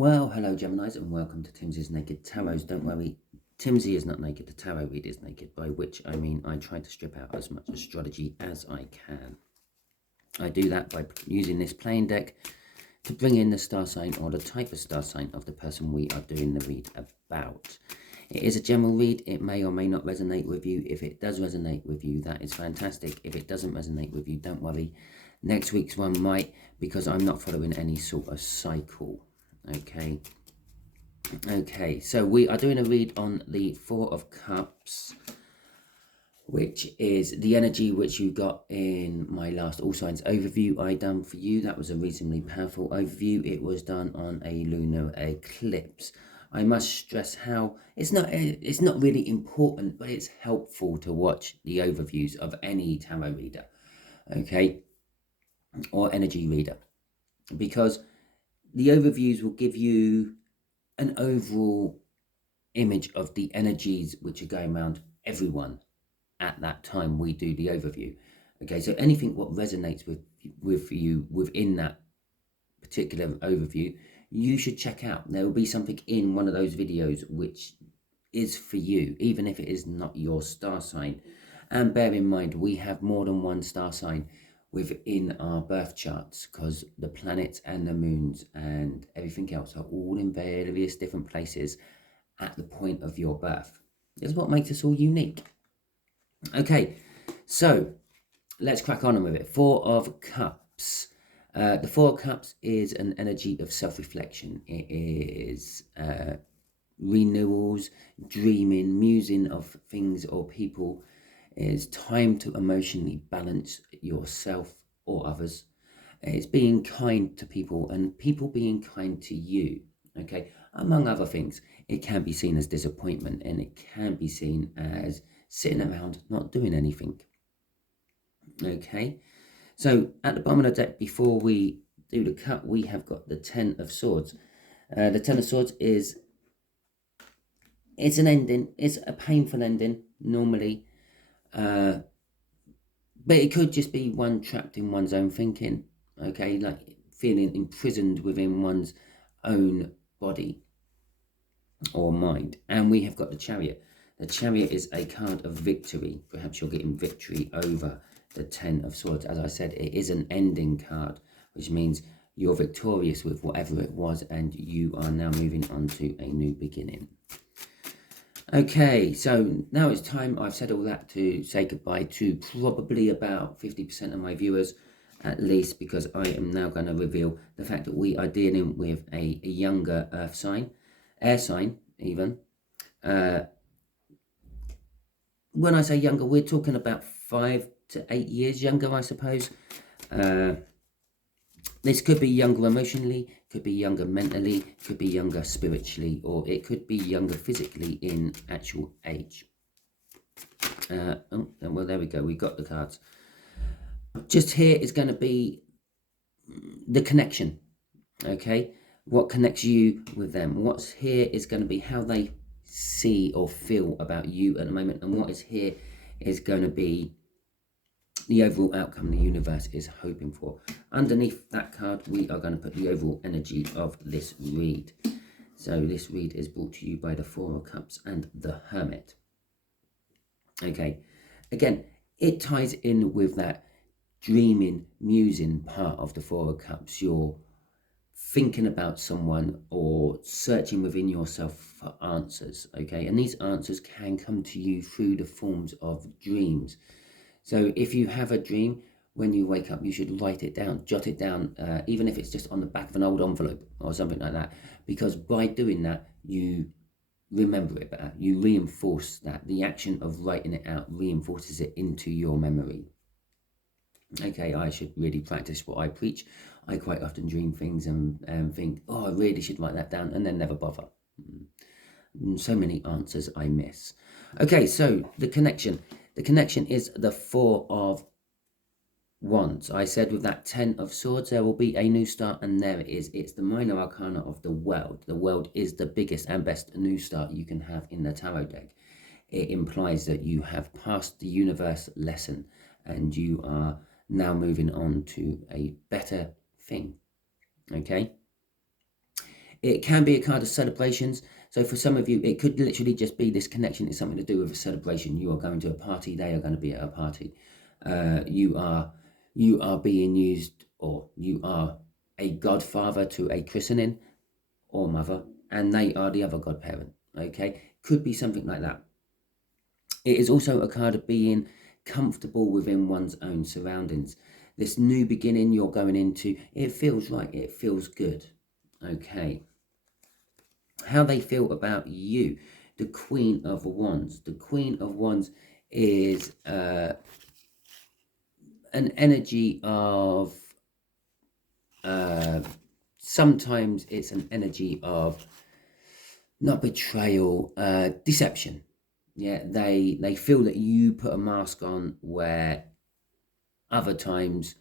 Well, hello Geminis and welcome to Timsy's Naked Tarot. Don't worry, Timsy is not naked, the tarot read is naked, by which I mean I try to strip out as much astrology as I can. I do that by using this playing deck to bring in the star sign or the type of star sign of the person we are doing the read about. It is a general read. It may or may not resonate with you. If it does resonate with you, that is fantastic. If it doesn't resonate with you, don't worry. Next week's one might, because I'm not following any sort of cycle. Okay, so we are doing a read on the Four of Cups, which is the energy which you got in my last All Signs overview I done for you. That was a reasonably powerful overview. It was done on a lunar eclipse. I must stress how it's not really important, but it's helpful to watch the overviews of any tarot reader, okay, or energy reader, because the overviews will give you an overall image of the energies which are going around everyone at that time we do the overview. Okay, so anything what resonates with you within that particular overview, you should check out. There will be something in one of those videos which is for you, even if it is not your star sign. And bear in mind, we have more than one star sign within our birth charts, because the planets and the moons and everything else are all in various different places at the point of your birth. That's what makes us all unique. Okay, so let's crack on with it. Four of Cups. The Four of Cups is an energy of self-reflection. It is renewals, dreaming, musing of things or people. It's time to emotionally balance yourself or others. It's being kind to people and people being kind to you, okay? Among other things, it can be seen as disappointment and it can be seen as sitting around not doing anything, okay? So at the bottom of the deck, before we do the cut, we have got the Ten of Swords. The Ten of Swords it's an ending. It's a painful ending, normally. But it could just be one trapped in one's own thinking, okay? Like feeling imprisoned within one's own body or mind. And we have got the Chariot. The Chariot is a card of victory. Perhaps you're getting victory over the Ten of Swords. As I said, it is an ending card, which means you're victorious with whatever it was and you are now moving on to a new beginning. Okay, so now it's time. I've said all that to say goodbye to probably about 50% of my viewers, at least, because I am now going to reveal the fact that we are dealing with a younger earth sign, air sign even. When I say younger, we're talking about 5 to 8 years younger, I suppose. This could be younger emotionally, could be younger mentally, could be younger spiritually, or it could be younger physically in actual age. Well, there we go. We got the cards. Just here is going to be the connection, okay? What connects you with them? What's here is going to be how they see or feel about you at the moment, and what is here is going to be the overall outcome the universe is hoping for. Underneath that card, we are going to put the overall energy of this read. So this read is brought to you by the Four of Cups and the Hermit. Okay, again, it ties in with that dreaming, musing part of the Four of Cups. You're thinking about someone or searching within yourself for answers, okay? And these answers can come to you through the forms of dreams. So if you have a dream, when you wake up, you should write it down, jot it down, even if it's just on the back of an old envelope or something like that, because by doing that, you remember it better. You reinforce that. The action of writing it out reinforces it into your memory. Okay, I should really practice what I preach. I quite often dream things and think, oh, I really should write that down, and then never bother. So many answers I miss. Okay, so the connection. The connection is the Four of Wands. I said with that Ten of Swords, there will be a new start, and there it is. It's the minor arcana of the world. The world is the biggest and best new start you can have in the tarot deck. It implies that you have passed the universe lesson, and you are now moving on to a better thing, okay? It can be a card of celebrations. So for some of you, it could literally just be this connection is something to do with a celebration. You are going to a party. They are going to be at a party. You are being used, or you are a godfather to a christening or mother, and they are the other godparent. Okay, could be something like that. It is also a card of being comfortable within one's own surroundings. This new beginning you're going into, it feels right, it feels good. Okay. How they feel about you. The Queen of Wands. The Queen of Wands is an energy of, sometimes it's an energy of not betrayal, deception. Yeah, they feel that you put a mask on where other times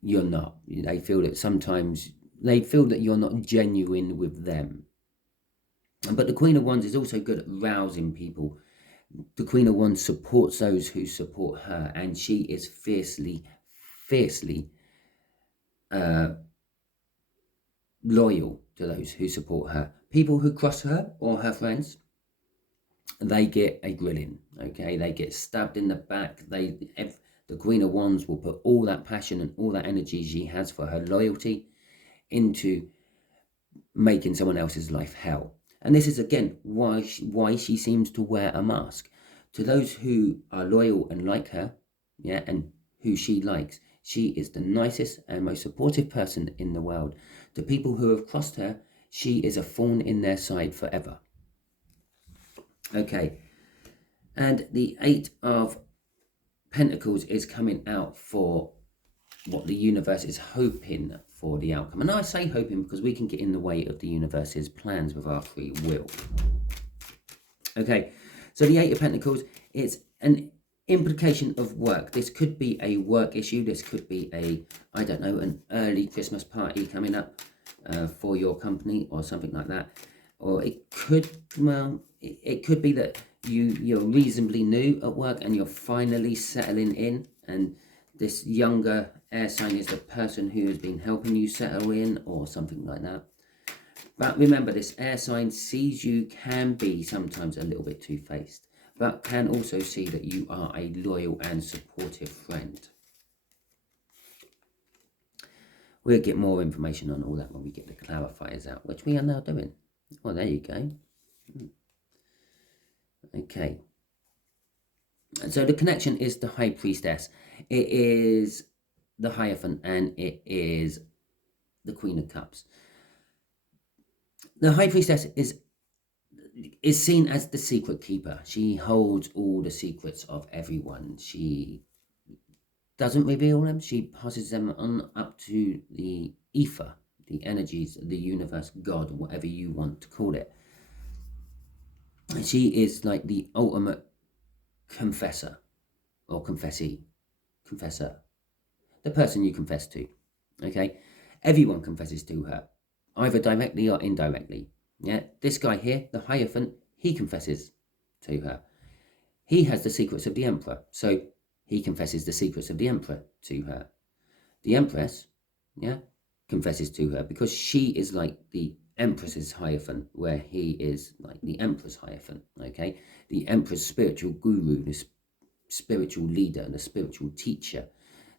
you're not. They feel that sometimes they feel that you're not genuine with them. But the Queen of Wands is also good at rousing people. The Queen of Wands supports those who support her, and she is fiercely loyal to those who support her. People who cross her or her friends, they get a grilling. Okay, they get stabbed in the back. The Queen of Wands will put all that passion and all that energy she has for her loyalty into making someone else's life hell. And this is again why she seems to wear a mask. To those who are loyal and like her, yeah, and who she likes, she is the nicest and most supportive person in the world. To people who have crossed her, she is a thorn in their side forever. Okay, and the Eight of Pentacles is coming out for what the universe is hoping for the outcome. And I say hoping because we can get in the way of the universe's plans with our free will. Okay, so the Eight of Pentacles is an implication of work. This could be a work issue. This could be I don't know, an early Christmas party coming up for your company or something like that. Or it could, well, it could be that you're reasonably new at work and you're finally settling in, and this younger air sign is the person who has been helping you settle in or something like that. But remember, this air sign sees you can be sometimes a little bit two-faced, but can also see that you are a loyal and supportive friend. We'll get more information on all that when we get the clarifiers out, which we are now doing. Oh, there you go. Okay. So the connection is the High Priestess. It is the Hierophant, and it is the Queen of Cups. The High Priestess is seen as the secret keeper. She holds all the secrets of everyone. She doesn't reveal them. She passes them on up to the ether, the energies, the universe, God, whatever you want to call it. She is like the ultimate confessor or confessor, the person you confess to. Okay, everyone confesses to her, either directly or indirectly. Yeah, this guy here, the Hierophant, he confesses to her. He has the secrets of the Emperor, so he confesses the secrets of the Emperor to her. The Empress, yeah, confesses to her because she is like the Empress's Hierophant, where he is like the Emperor's Hierophant. Okay, the Emperor's spiritual guru, the spiritual leader, the spiritual teacher.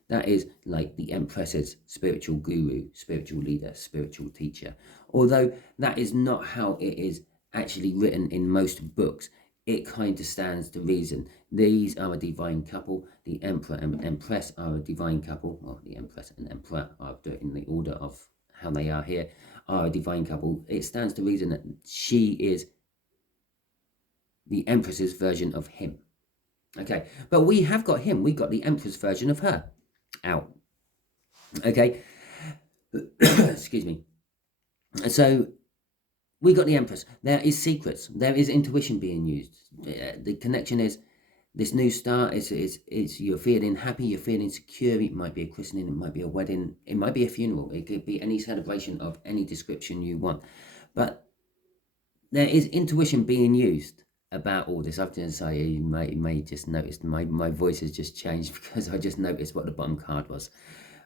That is like the Empress's spiritual guru, spiritual leader, spiritual teacher. Although that is not how it is actually written in most books, it kind of stands to reason. These are a divine couple. The Emperor and Empress are a divine couple. Well, the Empress and Emperor are in the order of how they are here, are a divine couple. It stands to reason that she is the Empress's version of him. Okay, but we have got him. We got the Emperor's version of her out. Okay, excuse me. So we got the Empress. There is secrets. There is intuition being used. The connection is this new start. Is you're feeling happy. You're feeling secure. It might be a christening. It might be a wedding. It might be a funeral. It could be any celebration of any description you want. But there is intuition being used about all this. I've just say you may just notice my voice has just changed because I just noticed what the bottom card was.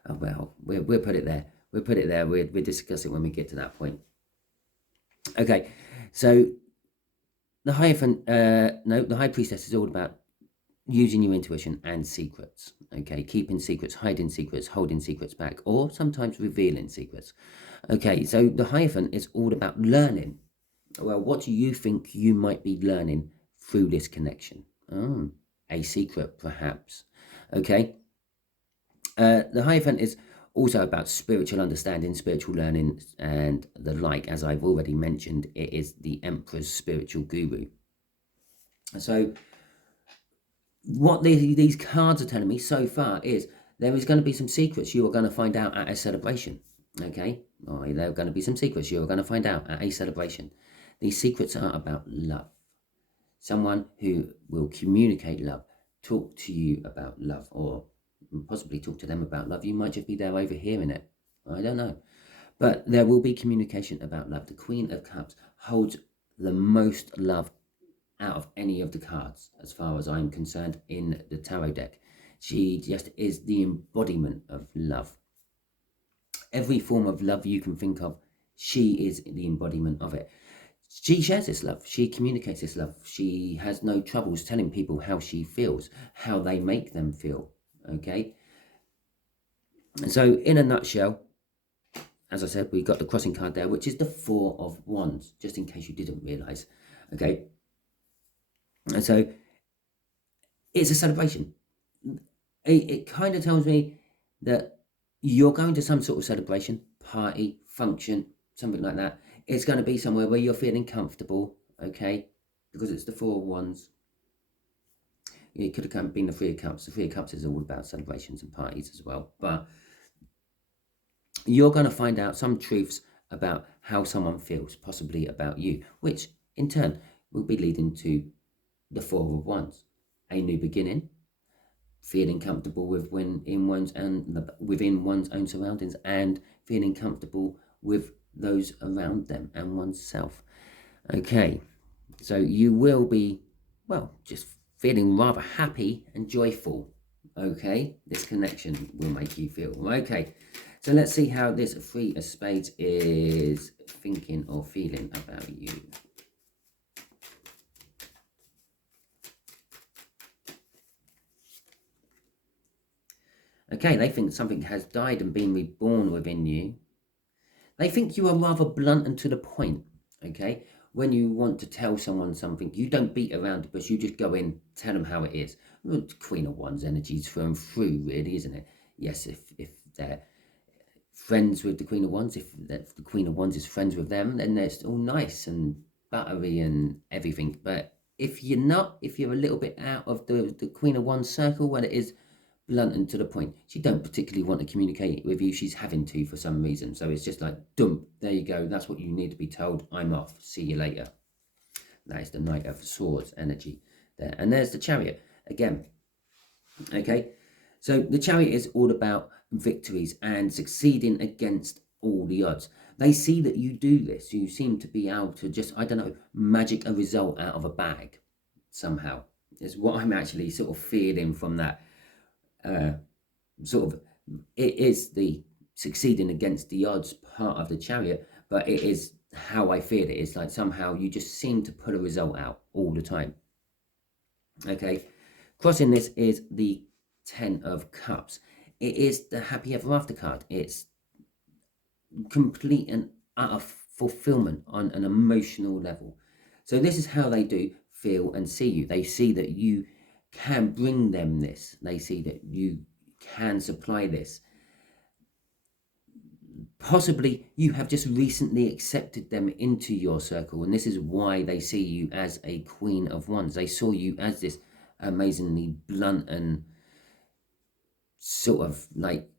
Oh, well, we'll put it there. We'll put it there. We'll discuss it when we get to that point. Okay, so the Hierophant, no, the High Priestess is all about using your intuition and secrets. Okay, keeping secrets, hiding secrets, holding secrets back, or sometimes revealing secrets. Okay, so the Hierophant is all about learning. Well, what do you think you might be learning through this connection? Oh, a secret, perhaps. Okay, the Hierophant is also about spiritual understanding, spiritual learning, and the like. As I've already mentioned, it is the Emperor's spiritual guru. So what these cards are telling me so far is there is going to be some secrets you are going to find out at a celebration. Okay, there are going to be some secrets you are going to find out at a celebration. These secrets are about love. Someone who will communicate love, talk to you about love, or possibly talk to them about love. You might just be there overhearing it. I don't know. But there will be communication about love. The Queen of Cups holds the most love out of any of the cards, as far as I'm concerned, in the tarot deck. She just is the embodiment of love. Every form of love you can think of, she is the embodiment of it. She shares this love. She communicates this love. She has no troubles telling people how she feels, how they make them feel. Okay? And so, in a nutshell, as I said, we got the crossing card there, which is the Four of Wands, just in case you didn't realize. Okay? And so, it's a celebration. It kind of tells me that you're going to some sort of celebration, party, function, something like that. It's going to be somewhere where you're feeling comfortable, okay? Because it's the Four of Wands. It could have been the Three of Cups. The Three of Cups is all about celebrations and parties as well. But you're going to find out some truths about how someone feels, possibly about you, which in turn will be leading to the Four of Wands. A new beginning, feeling comfortable within one's own surroundings, and feeling comfortable with those around them and oneself. Okay, so you will be, well, just feeling rather happy and joyful. Okay, this connection will make you feel. Okay, so let's see how this Three of Spades is thinking or feeling about you. Okay, they think something has died and been reborn within you. They think you are rather blunt and to the point, okay? When you want to tell someone something, you don't beat around the bush, you just go in, tell them how it is. Queen of Wands energy is through and through, really, isn't it? Yes, if they're friends with the Queen of Wands, if the Queen of Wands is friends with them, then it's all nice and buttery and everything. But if you're not, if you're a little bit out of the Queen of Wands circle, when it is blunt and to the point, she don't particularly want to communicate with you, she's having to for some reason. So it's just like, dump, there you go, that's what you need to be told, I'm off, see you later. That is the Knight of Swords energy there. And there's the Chariot again. Okay, so the Chariot is all about victories and succeeding against all the odds. They see that you do this, you seem to be able to just, I don't know, magic a result out of a bag somehow, is what I'm actually sort of feeling from that. Sort of, it is the succeeding against the odds part of the Chariot, but it is how I feel it. It's like somehow you just seem to put a result out all the time. Okay, crossing this is the Ten of Cups. It is the happy ever after card. It's complete and utter fulfillment on an emotional level. So this is how they do feel and see you. They see that you can bring them this. They see that you can supply this. Possibly you have just recently accepted them into your circle, and this is why they see you as a Queen of Wands. They saw you as this amazingly blunt and sort of like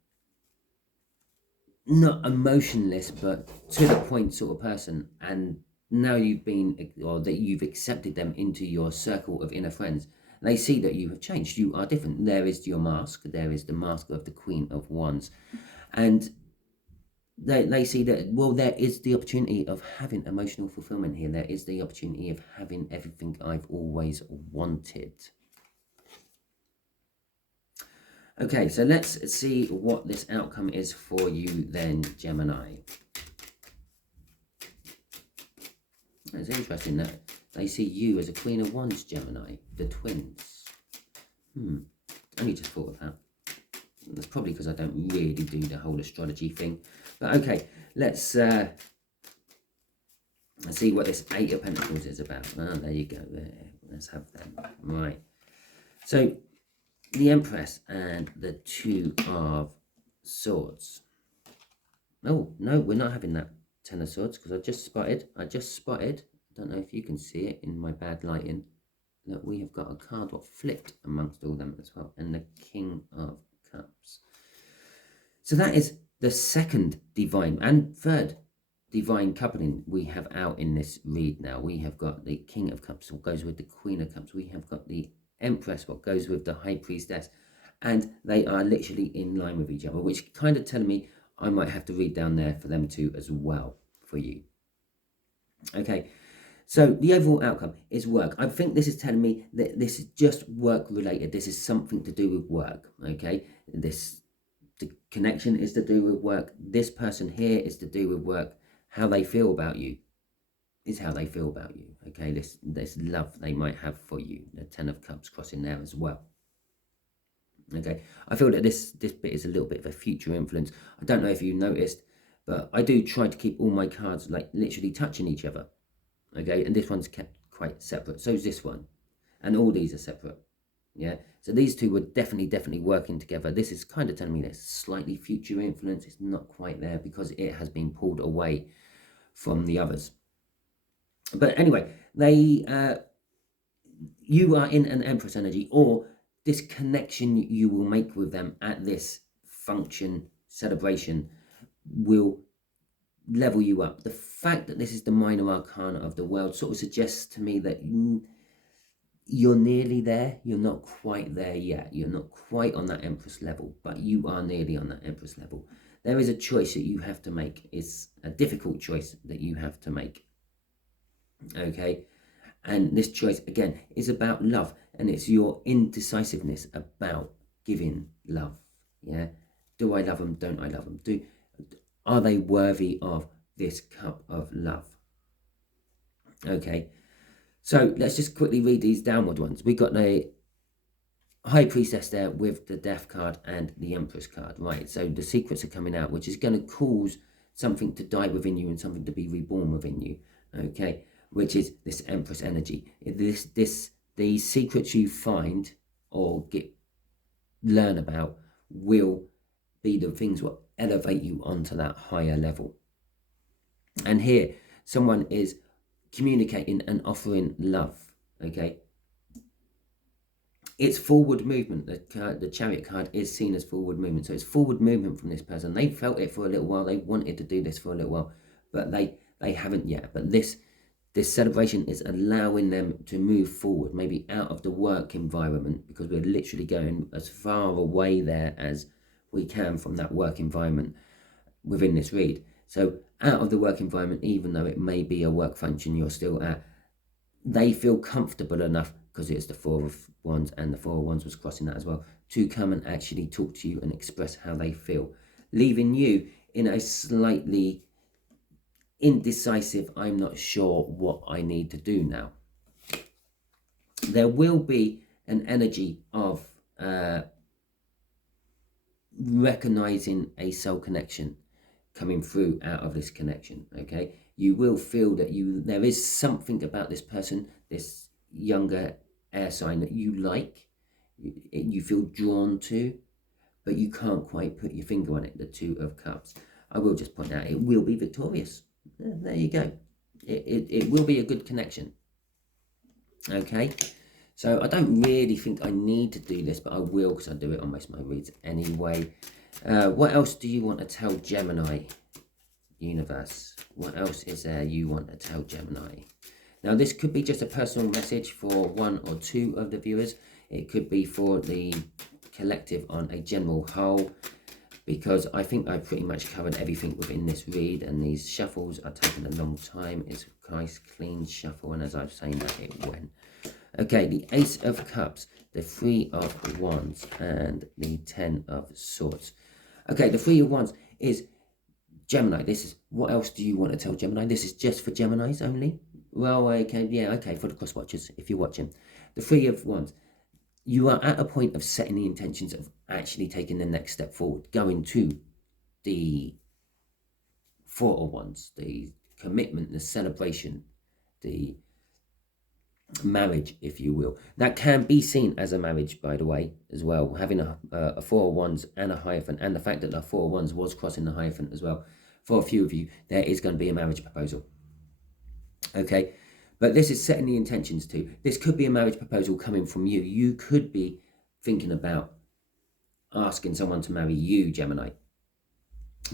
not emotionless but to the point sort of person, and now you've been, or that you've accepted them into your circle of inner friends. They see that you have changed, you are different. There is your mask, there is the mask of the Queen of Wands, and they see that, well, there is the opportunity of having emotional fulfillment here. There is the opportunity of having everything I've always wanted. Okay, so let's see what this outcome is for you then, Gemini. It's interesting that they see you as a Queen of Wands, Gemini, the twins. Only just thought of that. That's probably because I don't really do the whole astrology thing. But okay, let's see what this Eight of Pentacles is about. Ah, there you go. There. Let's have them. Right. So, the Empress and the Two of Swords. Oh, no, we're not having that Ten of Swords because I just spotted, I don't know if you can see it in my bad lighting, that we have got a card what flipped amongst all them as well, and the King of Cups. So that is the second divine and third divine coupling we have out in this read now. We have got the King of Cups, what goes with the Queen of Cups. We have got the Empress, what goes with the High Priestess. And they are literally in line with each other, which kind of telling me I might have to read down there for them too as well for you. Okay, so the overall outcome is work. I think this is telling me that this is just work related. This is something to do with work. Okay, the connection is to do with work. This person here is to do with work. How they feel about you is how they feel about you. Okay, this love they might have for you. The Ten of Cups crossing there as well. Okay, I feel that this bit is a little bit of a future influence. I don't know if you noticed, but I do try to keep all my cards like literally touching each other. Okay, and this one's kept quite separate. So is this one, and all these are separate. Yeah, so these two were definitely working together. This is kind of telling me there's slightly future influence. It's not quite there because it has been pulled away from the others. But anyway, you are in an Empress energy, or this connection you will make with them at this function, celebration, will level you up. The fact that this is the minor arcana of the world sort of suggests to me that you're nearly there. You're not quite there yet. You're not quite on that Empress level, but you are nearly on that Empress level. There is a choice that you have to make. It's a difficult choice that you have to make. Okay, and this choice again is about love, and it's your indecisiveness about giving love. Yeah, do I love them? Don't I love them? Are they worthy of this cup of love? Okay, so let's just quickly read these downward ones. We got the High Priestess there with the Death card and the Empress card, right? So the secrets are coming out, which is going to cause something to die within you and something to be reborn within you. Okay, which is this Empress energy. These secrets you find or learn about will be the things that elevate you onto that higher level. And here, someone is communicating and offering love. Okay, it's forward movement. The Chariot card is seen as forward movement, so it's forward movement from this person. They felt it for a little while. They wanted to do this for a little while, but they haven't yet. But this celebration is allowing them to move forward, maybe out of the work environment, because we're literally going as far away there as we can from that work environment within this read. So out of the work environment, even though it may be a work function you're still at, they feel comfortable enough, because it's the Four of Wands, and the Four of Wands was crossing that as well, to come and actually talk to you and express how they feel, leaving you in a slightly indecisive, I'm not sure what I need to do now. There will be an energy of recognizing a soul connection coming through out of this connection. Okay, you will feel that there is something about this person, this younger air sign, that you like, you feel drawn to, but you can't quite put your finger on it. The Two of Cups. I will just point out, it will be victorious. There you go. It will be a good connection. Okay, so I don't really think I need to do this, but I will, because I do it on most of my reads anyway. What else do you want to tell Gemini, universe? What else is there you want to tell Gemini? Now, this could be just a personal message for one or two of the viewers. It could be for the collective on a general whole, because I think I've pretty much covered everything within this read, and these shuffles are taking a long time. It's a nice clean shuffle, and as I've saying that, it went. Okay, the Ace of Cups, the Three of Wands, and the Ten of Swords. Okay, the Three of Wands is Gemini. This is, what else do you want to tell Gemini? This is just for Geminis only. Well, okay, yeah, okay, for the cross watchers, if you're watching. The Three of Wands. You are at a point of setting the intentions of actually taking the next step forward, going to the Four of Wands, the commitment, the celebration, the marriage, if you will. That can be seen as a marriage, by the way, as well. Having a Four of Wands and a Hierophant, and the fact that the Four of Wands was crossing the Hierophant as well. For a few of you, there is going to be a marriage proposal. Okay, but this is setting the intentions too. This could be a marriage proposal coming from you. You could be thinking about asking someone to marry you, Gemini,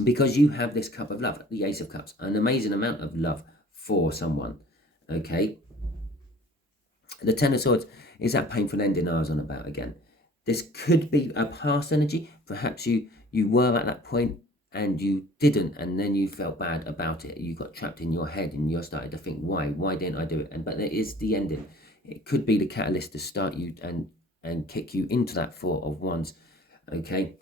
because you have this cup of love, the Ace of Cups, an amazing amount of love for someone. Okay, the Ten of Swords is that painful ending I was on about again. This could be a past energy. Perhaps you were at that point and you didn't, and then you felt bad about it. You got trapped in your head and you started to think, why didn't I do it? But there is the ending. It could be the catalyst to start you and kick you into that Four of Wands. Okay,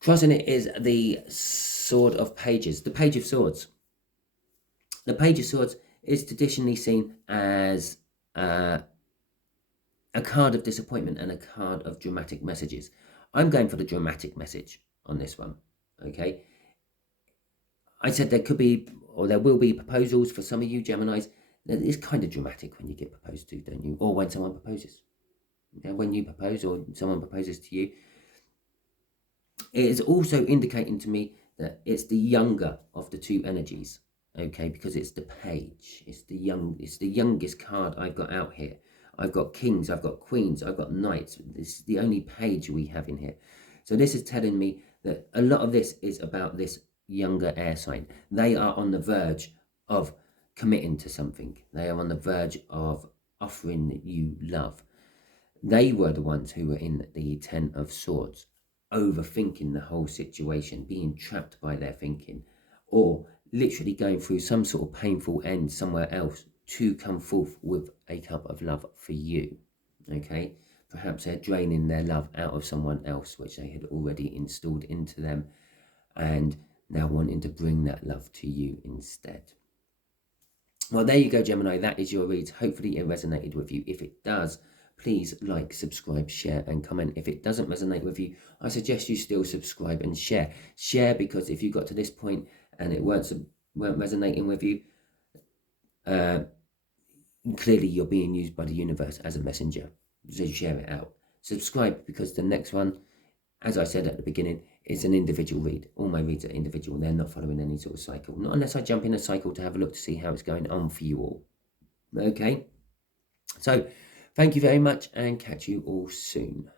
crossing it is the Sword of Pages, the Page of Swords. The Page of Swords is traditionally seen as a card of disappointment and a card of dramatic messages. I'm going for the dramatic message on this one, okay? I said there could be, or there will be, proposals for some of you Geminis. It's kind of dramatic when you get proposed to, don't you? Or when someone proposes. Yeah, when you propose or someone proposes to you. It is also indicating to me that it's the younger of the two energies, okay? Because it's the Page. It's the youngest card I've got out here. I've got kings, I've got queens, I've got knights. This is the only page we have in here. So this is telling me that a lot of this is about this younger air sign. They are on the verge of committing to something. They are on the verge of offering you love. They were the ones who were in the Ten of Swords, overthinking the whole situation, being trapped by their thinking, or literally going through some sort of painful end somewhere else to come forth with a cup of love for you. Okay, perhaps they're draining their love out of someone else which they had already installed into them, and now wanting to bring that love to you instead. Well, there you go, Gemini. That is your read. Hopefully it resonated with you. If it does, please like, subscribe, share and comment. If it doesn't resonate with you, I suggest you still subscribe and share. Share, because if you got to this point and it weren't resonating with you, clearly you're being used by the universe as a messenger. So share it out. Subscribe, because the next one, as I said at the beginning, is an individual read. All my reads are individual. They're not following any sort of cycle. Not unless I jump in a cycle to have a look to see how it's going on for you all. Okay? So, thank you very much and catch you all soon.